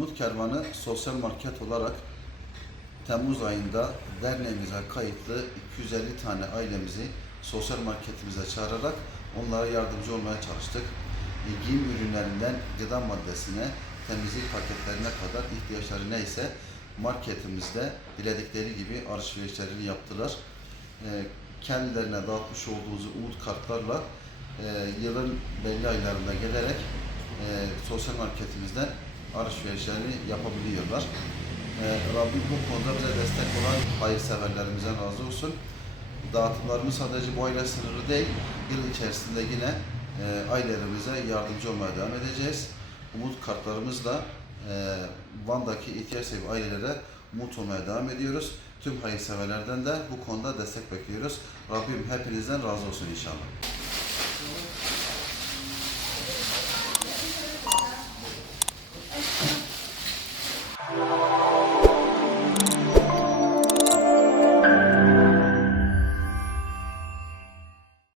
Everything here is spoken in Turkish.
Umut Kervanı sosyal market olarak Temmuz ayında derneğimize kayıtlı 250 tane ailemizi sosyal marketimize çağırarak onlara yardımcı olmaya çalıştık. Giyim ürünlerinden gıda maddesine, temizlik paketlerine kadar ihtiyaçları neyse marketimizde diledikleri gibi alışverişlerini yaptılar. Kendilerine dağıtmış olduğumuz umut kartlarla yılın belli aylarında gelerek sosyal marketimizden alışverişlerini yapabiliyorlar. Rabbim bu konuda bize destek olan hayırseverlerimizden razı olsun. Dağıtımlarımız sadece bu aile sınırı değil, yıl içerisinde yine ailelerimize yardımcı olmaya devam edeceğiz. Umut kartlarımızla Van'daki ihtiyaç sahibi ailelere umut olmaya devam ediyoruz. Tüm hayırseverlerden de bu konuda destek bekliyoruz. Rabbim hepinizden razı olsun inşallah.